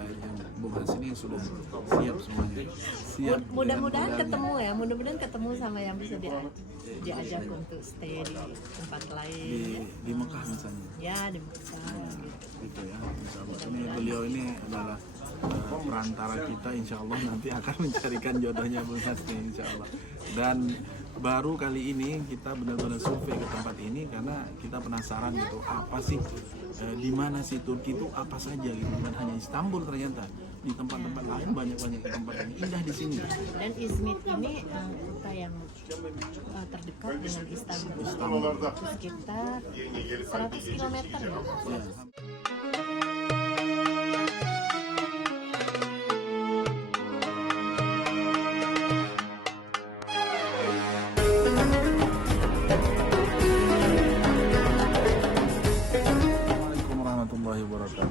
akhirnya bukan sini sudah siap semuanya. Siap. Mudah-mudahan ketemu ya, mudah-mudahan ketemu sama yang bisa diajak untuk stay di tempat lain. Di Mekah misalnya. Ya, di Mekah. Gitu ya. Insyaallah. Ini beliau ini adalah perantara kita, insyaallah nanti akan mencarikan jodohnya Bu Hasni insyaallah. Dan baru kali ini kita benar-benar survei ke tempat ini karena kita penasaran gitu apa sih di mana sih Turki itu apa saja gitu, bukan hanya Istanbul ternyata di tempat-tempat lain banyak tempat yang indah di sini. Dan Izmit ini kota yang terdekat dengan Istanbul. Sekitar 100 km ya.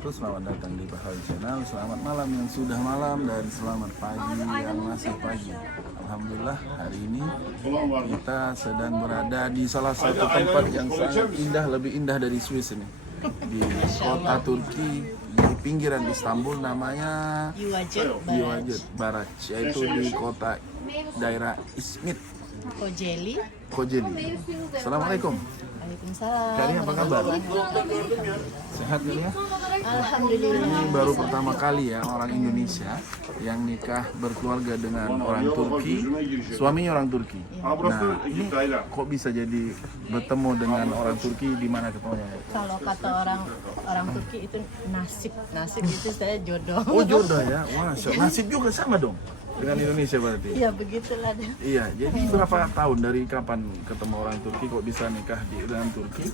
Selamat datang di Bahawi Channel. Selamat malam yang sudah malam dan selamat pagi yang masih pagi. Alhamdulillah hari ini kita sedang berada di salah satu tempat yang sangat indah, lebih indah dari Swiss ini, di kota Turki di pinggiran Istanbul, namanya Yuvacık Baraj, yaitu di kota daerah Izmit, Kocaeli. Assalamualaikum. Waalaikumsalam. Kari apa kabar? Sehat ya? Alhamdulillah. Ini baru pertama kali ya orang Indonesia yang nikah berkeluarga dengan orang Turki, suaminya orang Turki. Nah, ini kok bisa jadi bertemu dengan orang Turki, di mana ketemunya? Kalau kata orang Turki itu nasib itu saya jodoh. Oh jodoh ya, wah nasib juga sama dong dengan Indonesia berarti. Iya begitulah. Iya, jadi berapa tahun dari kapan ketemu orang Turki kok bisa nikah dengan Turki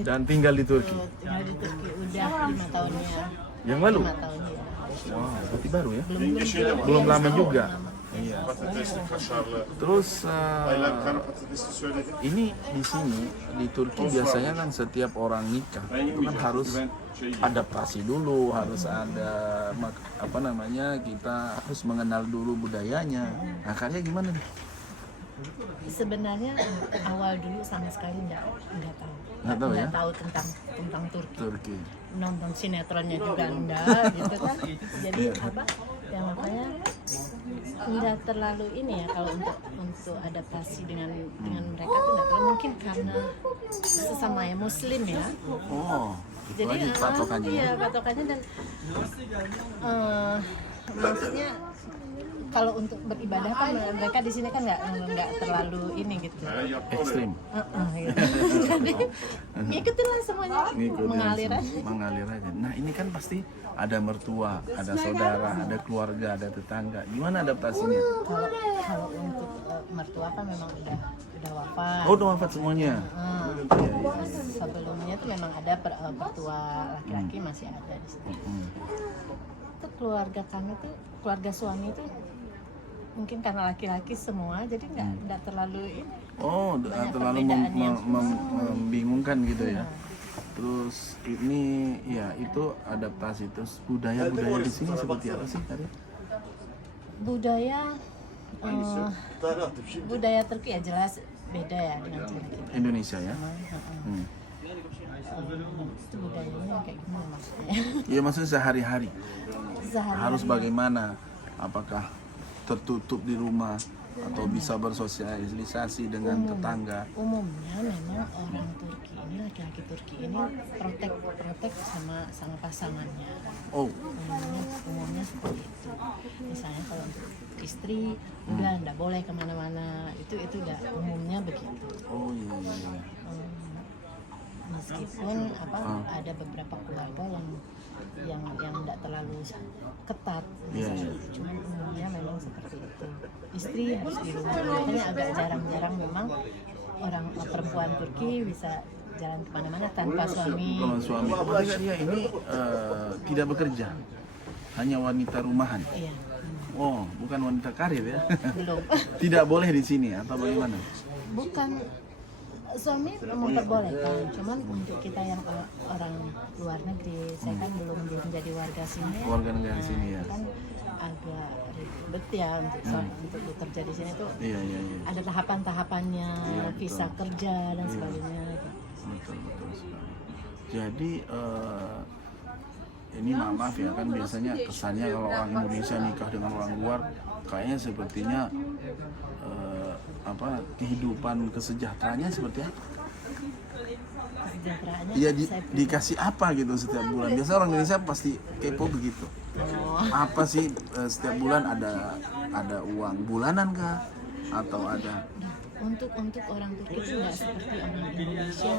dan tinggal di Turki? Tinggal di Turki udah 5 tahunnya. Yang lalu? 5 tahun ya. Wah, berarti baru ya? Belum Belum lama juga. Iya. Terus ini di sini di Turki biasanya kan setiap orang nikah itu kan harus adaptasi dulu, harus ada apa namanya, kita harus mengenal dulu budayanya. Nah, kalian gimana nih? Sebenarnya awal dulu sama sekali nggak tahu. Nggak tahu ya? Nggak tahu tentang Turki. Nonton sinetronnya juga enggak gitu kan. Jadi apa? Yang makanya nggak terlalu ini ya kalau untuk adaptasi dengan mereka tuh nggak terlalu, mungkin karena sesama ya Muslim ya. Oh, jadi lagi patokannya. Iya, patokannya. Dan maksudnya kalau untuk beribadah kan mereka di sini kan nggak terlalu ini gitu. Ekstrim. Gitu. Jadi ngikutinlah semuanya, mengalir aja. Nah ini kan pasti ada mertua, ada saudara, ada keluarga, ada tetangga. Gimana adaptasinya? Kalau untuk mertua kan memang udah wafat. Oh udah wafat semuanya. Sebelumnya tuh memang ada mertua laki-laki masih ada di sini. Itu keluarga kami tuh, keluarga suami tuh mungkin karena laki-laki semua, jadi nggak terlalu ini. Oh, terlalu membingungkan gitu ya. Terus ini ya itu adaptasi. Terus budaya di sini seperti apa sih tadi? Budaya Turki ya jelas beda ya dengan Indonesia ya. Itu budayanya kayak gimana maksudnya? Iya maksudnya sehari-hari. Harus bagaimana? Apakah tertutup di rumah atau bisa bersosialisasi dengan tetangga? Umumnya memang orang Turki ini, laki-laki Turki ini protek sama pasangannya. Oh. Umumnya seperti itu. Misalnya kalau untuk istri udah nggak boleh kemana-mana, itu udah umumnya begitu. Oh iya. Meskipun ada beberapa keluarga yang nggak terlalu ketat, cuma umumnya memang seperti itu. Istri harus di rumah, makanya agak jarang-jarang memang orang perempuan Turki bisa jalan kemana-mana tanpa suami. Apalagi dia ini tidak bekerja, hanya wanita rumahan. Iya. Oh, bukan wanita karir ya? Belum. Tidak boleh di sini atau bagaimana? Bukan. Suami memperbolehkan, cuman untuk kita yang orang luar negeri, saya kan belum jadi warga sini. Warga negara sini ya. Kan agak ribet ya untuk bekerja di sini tuh. Iya. Ada tahapan-tahapannya, visa kerja dan sebagainya. Betul sekali. Jadi ini maaf ya kan biasanya kesannya kalau orang Indonesia nikah dengan orang luar kayaknya sepertinya kehidupan kesejahteraannya seperti apa? Kesejahteraannya Iya saya dikasih apa gitu setiap bulan? Biasa orang Indonesia pasti kepo begitu. Apa sih setiap bulan ada uang bulanan kah? Atau ada? untuk orang Turki itu nggak seperti orang Indonesia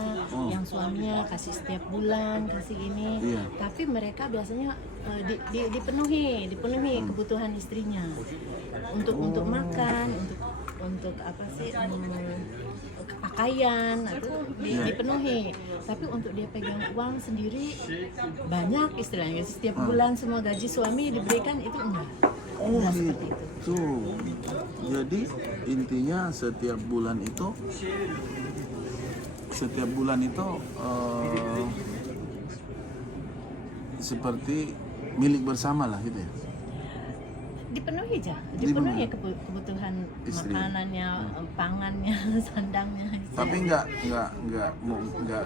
yang suaminya kasih setiap bulan kasih ini, Iya. tapi mereka biasanya dipenuhi kebutuhan istrinya untuk makan, untuk apa sih, pakaian atau dipenuhi. Tapi untuk dia pegang uang sendiri banyak istilahnya setiap bulan semua gaji suami diberikan itu enggak. Enggak seperti itu. Tuh. Jadi intinya setiap bulan itu seperti milik bersama lah gitu ya. Dipenuhi kebutuhan Istri. makanannya, pangannya, sandangnya. Tapi nggak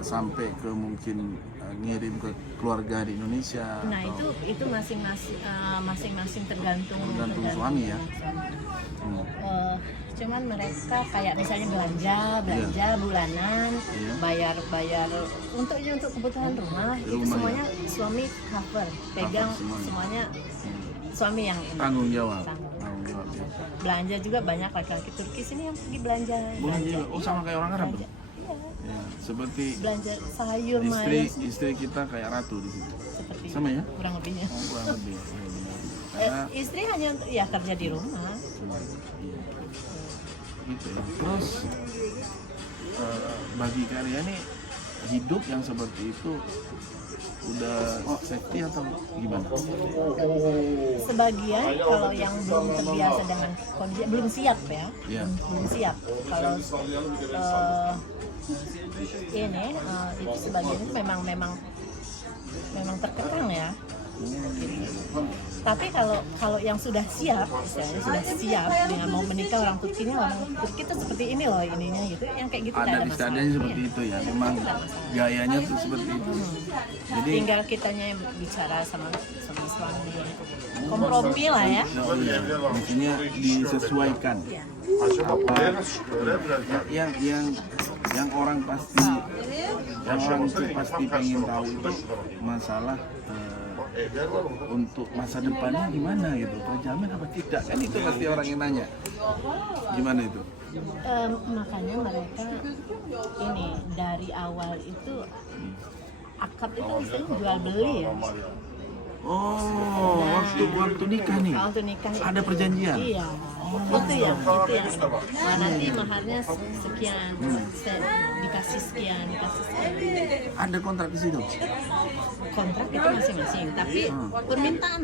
sampai ke mungkin ngirim ke keluarga di Indonesia. Nah atau itu masing-masing tergantung suami ya. Cuman mereka kayak misalnya belanja bulanan, bayar untuk kebutuhan rumah itu semuanya suami cover, pegang semuanya suami yang ini. Tanggung jawab. Ya. Belanja juga banyak laki-laki Turki sini yang pergi belanja. Sama kayak orang Arab. Belanja. Iya. Ya, seperti Belanja sayur, istri kita kayak ratu di situ. seperti Sama ya? kurang lebihnya. Kurang lebih. Ya, benar. Karena Istri hanya untuk ya kerja di rumah. iya. Gitu ya. Terus bagi kalian nih hidup yang seperti itu udah safety atau gimana? Sebagian kalau yang belum terbiasa dengan kondisi belum siap ya, Iya. belum siap. Kalau itu sebagian itu memang terkekang ya. Tapi kalau yang sudah siap, istilahnya sudah siap dengan mau menikah orang Turki itu seperti ini loh ininya gitu, yang kayak gitu nggak ada masalah. Istiadatnya seperti itu ya, memang gayanya tuh seperti itu. Jadi Tinggal kitanya yang bicara sama suami, kompromi lah ya. maksudnya disesuaikan. Ya. Apa yang orang itu pasti pengen tahu itu masalah untuk masa depannya gimana gitu, terjamin apa tidak, kan itu pasti orang yang nanya. Gimana itu? Makanya mereka ini dari awal itu akad itu istilahnya jual beli ya. Oh, waktu nikah nih. Waktu nikah Ada perjanjian. Iya. Itu yang nanti maharnya sekian, dikasih sekian. Ada kontrak di situ. Kontrak itu masing-masing, tapi permintaan.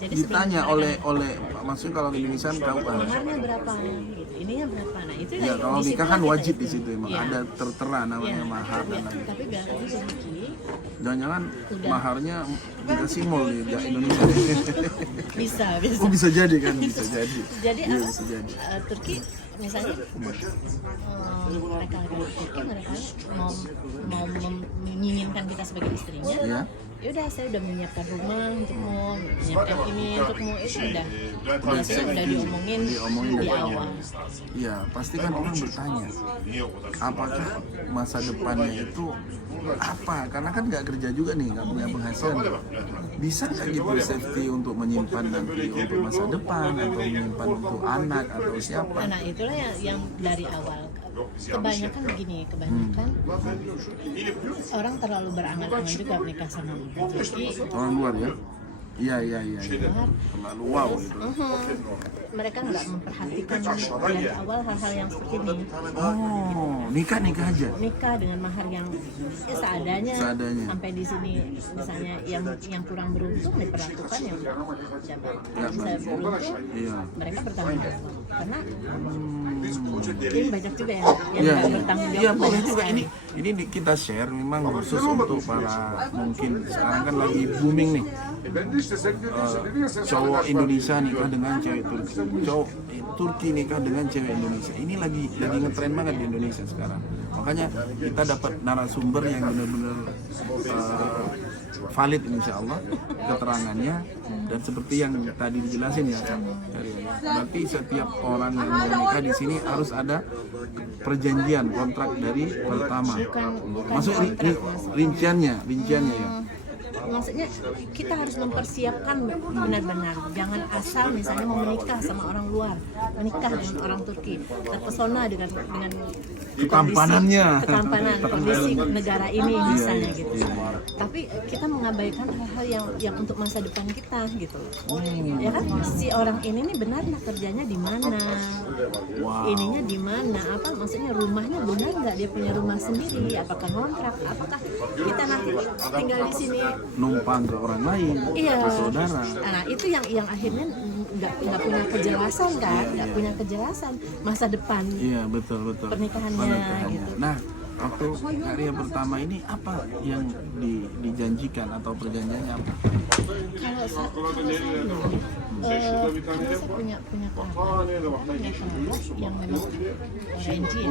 Jadi Ditanya sebelum oleh maksudnya kalau di Indonesia tahu kan. maharnya berapa gitu, ininya berapa. Nah itu Ya kalau di nikah situ kan kita wajib di itu. situ emang Iya. ada tertera namanya Iya. mahar dan lain. Tapi biasanya di Turki Jangan-jangan Udah. maharnya dikasih mall di Indonesia. bisa. Oh bisa jadi kan, bisa jadi. Jadi Iya, apa? bisa jadi. Turki misalnya mereka Turki mereka mau menginginkan kita sebagai istrinya. Ya. Ya udah saya udah menyiapkan rumah untukmu, menyiapkan ini untukmu, itu udah diomongin di awal. Iya, pasti kan orang bertanya, apakah masa depannya itu apa? Karena kan nggak kerja juga nih, nggak punya penghasilan. Bisa nggak gitu safety untuk menyimpan nanti untuk masa depan atau menyimpan untuk anak atau siapa? Nah itulah yang dari awal. Kebanyakan begini, orang terlalu berangan-angan juga menikah sama Turki. Orang luar ya? Iya. Terlalu wow gitu. Mereka nggak memperhatikan dari awal hal-hal yang seperti ini. Oh, nikah aja. Nikah dengan mahar yang seadanya. Sampai di sini misalnya yang kurang beruntung diperlakukan yang bisa beruntung. Iya. Mereka bertanggung jawab karena ini banyak juga yang Iya, nggak bertanggung jawab. iya boleh banyak juga. sekali. Ini kita share memang khusus untuk para mungkin sekarang kan lagi booming nih. Cowok Indonesia nikah dengan cewek Turki, cowok Turki nikah dengan cewek Indonesia. Ini lagi ngetren banget di Indonesia sekarang. Makanya kita dapat narasumber yang benar-benar valid insya Allah keterangannya, dan seperti yang tadi dijelasin ya Kak. Berarti setiap orang yang mau menikah di sini harus ada perjanjian kontrak dari pertama. Bukan Maksudnya kontrak, rinciannya ya. Maksudnya kita harus mempersiapkan benar-benar, jangan asal misalnya mau menikah sama orang luar, menikah dengan orang Turki, terpesona dengan Ketampanannya. kondisi negara ini misalnya gitu. Iya. Tapi kita mengabaikan hal-hal yang untuk masa depan kita gitu. Ya kan, si orang ini nih benarnya kerjanya di mana, ininya di mana, apa maksudnya rumahnya benar nggak, dia punya rumah sendiri, apakah kontrak, apakah kita nanti tinggal di sini Numpang ke orang lain, iya, ke saudara. nah itu yang akhirnya nggak punya kejelasan kan, nggak punya kejelasan masa depan Iya betul. pernikahannya gitu. Nah, waktu hari yang pertama ini apa yang dijanjikan atau perjanjiannya apa? Kalau saya karena saya punya kerabat yang memang Renji ya, Renji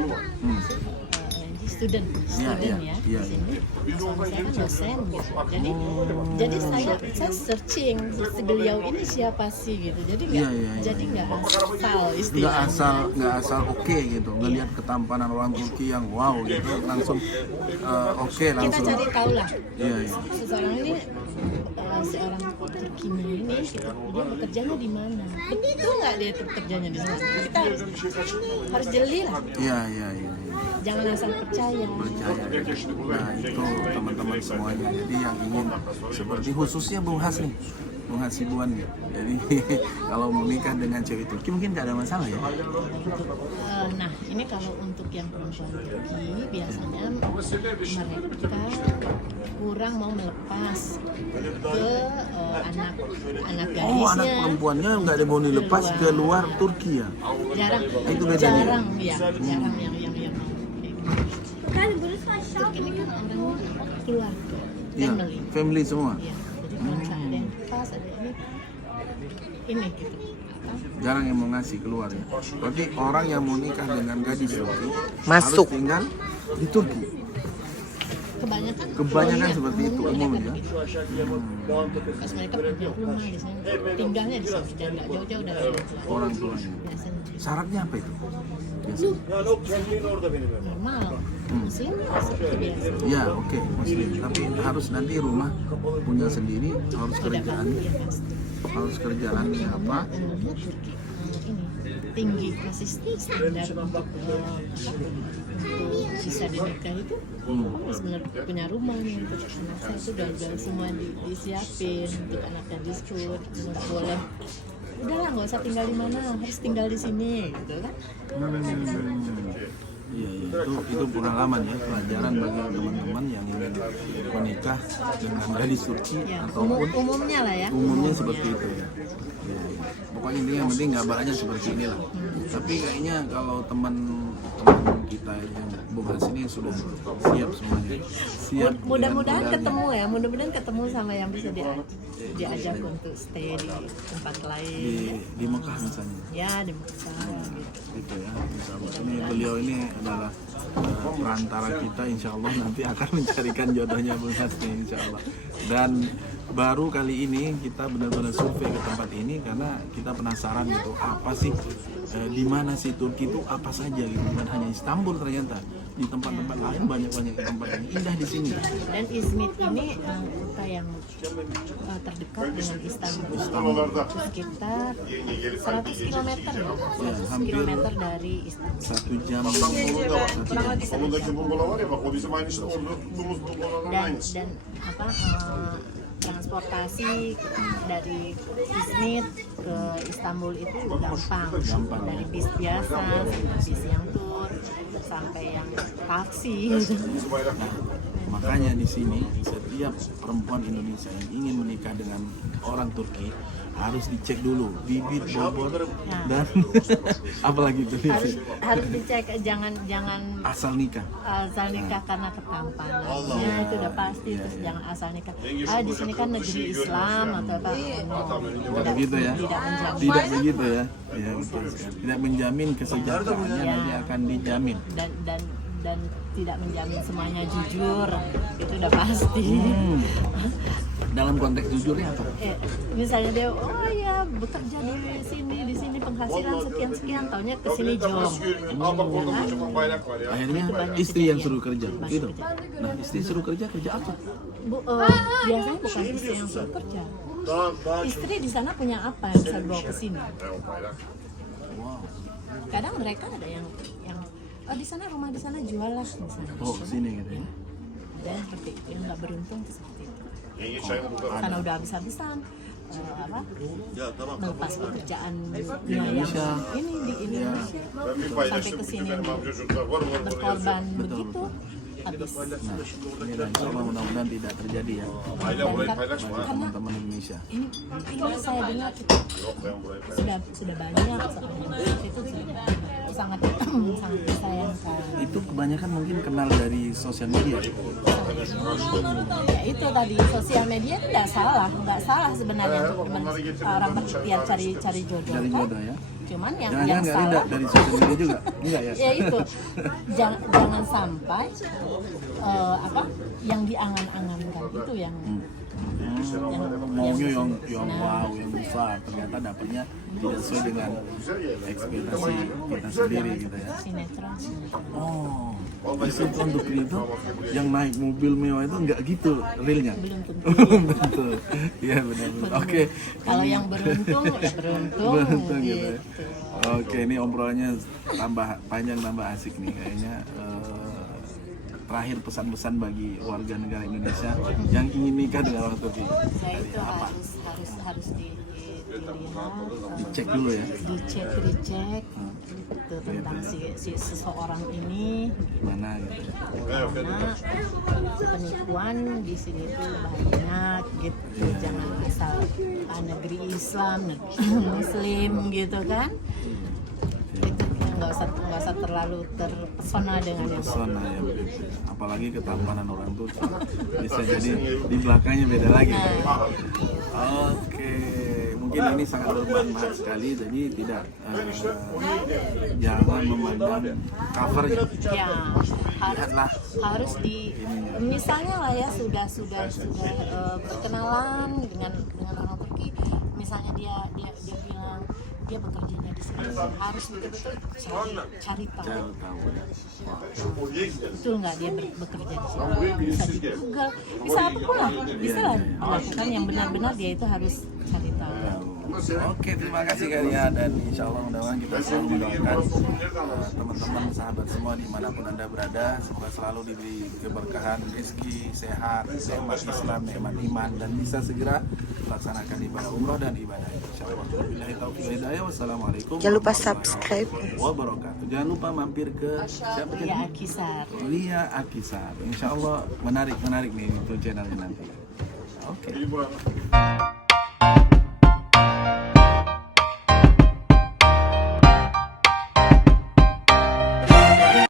student ya di sini. Suami saya kan dosen gitu. Jadi saya searching beliau ini siapa sih gitu. Jadi nggak asal istilahnya. Nggak asal oke gitu, ngelihat ketampanan orang Turki yang wow gitu langsung oke langsung. Kita cari tahu lah. Iya. Seseorang ini seorang Turkinya ini dia bekerjanya di mana? Betul nggak dia bekerjanya di sana? Kita harus jeli lah. Iya. Jangan asal percaya. Nah itu teman-teman semuanya. Jadi yang ingin seperti khususnya Bung Has nih, Bung Hasibuan nih. Jadi kalau menikah dengan cewek Turki mungkin nggak ada masalah ya? Nah ini kalau untuk yang perempuan Turki biasanya mereka kurang mau melepas ke anak gadisnya. Oh, anak perempuannya nggak ada mau dilepas ke luar Turki ya? Jarang. Itu bedanya. Jarang yang Turki ini kan orangnya keluarga, Iya, family semua. Iya, jadi kalau ada yang pas ada ini gitu. Jarang yang mau ngasih keluar ya. Berarti orang yang mau nikah dengan gadis Turki Masuk. harus tinggal di Turki. Kebanyakan seperti itu umumnya. Pas mereka punya rumah di sana, tinggalnya di sana dan nggak jauh-jauh dari Orang tuanya. biasanya. Syaratnya apa itu? Normal, muslim seperti biasa. Ya oke, muslim. Tapi harus nanti rumah punya sendiri, harus kerjaan, Iya, pasti. harus kerjaan apa? Umumnya Turki ini tinggi, masih standar untuk bisa dinikah itu harus benar punya rumah nih untuk anak saya itu udah semua disiapin untuk anak gadis tuh nggak boleh udahlah nggak usah tinggal di mana, harus tinggal di sini gitu kan. Iya, itu pengalaman ya, pelajaran bagi teman-teman yang ingin menikah dengan gadis Turki Ya, ataupun umumnya lah ya. umumnya seperti itu ya. Pokoknya intinya yang penting gambarannya seperti ini lah. Tapi kayaknya kalau teman-teman kita yang Bung ini sudah siap semuanya. Siap. Mudah-mudahan ketemu ya, mudah-mudahan ketemu sama yang bisa diajak untuk stay di tempat lain. Di Mekah misalnya. Ya di Mekah Gitu ya. Insya Allah. Ini beliau ini adalah perantara kita, insya Allah nanti akan mencarikan jodohnya Bung Has nih, insya Allah. Dan baru kali ini kita benar-benar survei ke tempat ini karena kita penasaran gitu, apa sih di mana sih Turki itu apa saja gitu, bukan hanya Istanbul, ternyata di tempat-tempat lain banyak tempat yang indah di sini. Dan Izmit ini kota yang terdekat dengan Istanbul. Sekitar 100 km ya, 100 hampir km dari Istanbul. 1 jam. Dan apa transportasi dari Izmit ke Istanbul itu gampang. Dari bis biasa, bis yang tur sampai yang taksi. Nah, makanya di sini setiap perempuan Indonesia yang ingin menikah dengan orang Turki harus dicek dulu bibit, bobot, dan apalagi itu harus dicek, jangan asal nikah. Karena ketampanannya itu udah pasti. Terus jangan asal nikah. Di sini kan negeri Islam atau apa? Tidak begitu ya? Tidak begitu ya? Ya betul sekali. Tidak menjamin kesejahteraannya nanti akan dijamin. Dan dan tidak menjamin semuanya jujur, itu udah pasti. Dalam konteks jujurnya apa? Misalnya dia, oh ya bekerja di sini penghasilan sekian, taunya kesini job. Akhirnya istri yang suruh kerja, gitu. Nah, istri suruh kerja apa? Biasanya bukan istri yang suruh kerja. Istri di sana punya apa yang bisa dibawa ke sini? Wow. Kadang mereka ada yang di sana rumah di sana jual lah misalnya. Oh, kesini gitu ya. Ada yang seperti itu, yang nggak beruntung tuh seperti itu. Karena udah habis-habisan melepas pekerjaan di Indonesia ini di Indonesia sampai ke sini berkorban begitu habis. Ini dan insyaallah mudah-mudahan tidak terjadi ya bagi teman-teman Indonesia. Ini saya dengar sudah banyak sebenarnya itu sangat disayangkan. Itu kebanyakan mungkin kenal dari sosial media. Ya itu tadi sosial media nggak salah sebenarnya untuk orang berikhtiar cari jodoh. Dari kan? jodoh ya. Cuman yang Jangan salah dari sosial media juga, enggak ya? ya itu jangan sampai yang diangan-angankan itu yang maunya yang wow, yang besar, ternyata dapatnya tidak sesuai dengan ekspektasi kita sendiri gitu ya. sinetron. Oh, justru untuk itu yang naik mobil mewah itu enggak gitu realnya. Belum tentu. Tentu. Iya benar-benar. Oke. Kalau yang beruntung ya beruntung Beruntung gitu ya. gitu. Oke, ini obrolannya tambah panjang, tambah asik nih kayaknya. Terakhir pesan-pesan bagi warga negara Indonesia yang ingin nikah dengan orang Turki. Ya itu harus dilihat, Cek dulu ya. dicek itu tentang si seseorang ini Gimana gitu. karena penipuan di sini tuh banyak gitu. Jangan asal negeri Islam, negeri Muslim gitu kan. Itu nggak usah terlalu terpesona dengan yang Pesona ya begitu. Apalagi ketampanan orang Turki bisa jadi di belakangnya beda lagi. Oke, mungkin ini sangat bermanfaat sekali. Jadi tidak jangan memandang covernya. ya harus misalnya lah ya sudah berkenalan dengan orang Turki, misalnya dia bilang dia bekerjanya di sini, harus betul-betul cari tahu betul nggak dia bekerja di sini, bisa di Google, bisa apapun lah, bisa lah dilakukan, yang benar-benar dia itu harus cari tahu. Oke, terima kasih kalian dan insya Allah mudah-mudahan kita selalu mendoakan teman-teman sahabat semua dimanapun anda berada, semoga selalu diberi keberkahan, rezeki, sehat, nikmat Islam, nikmat iman, dan bisa segera melaksanakan ibadah umrah dan ibadah. Insya Allah. Wabillahi taufiq wal hidayah. Wassalamualaikum. Jangan lupa subscribe. Wabarakatuh. Jangan lupa mampir ke siapa Lia Akisar. Lia Akisar. Insya Allah menarik nih itu channelnya nanti. Oke.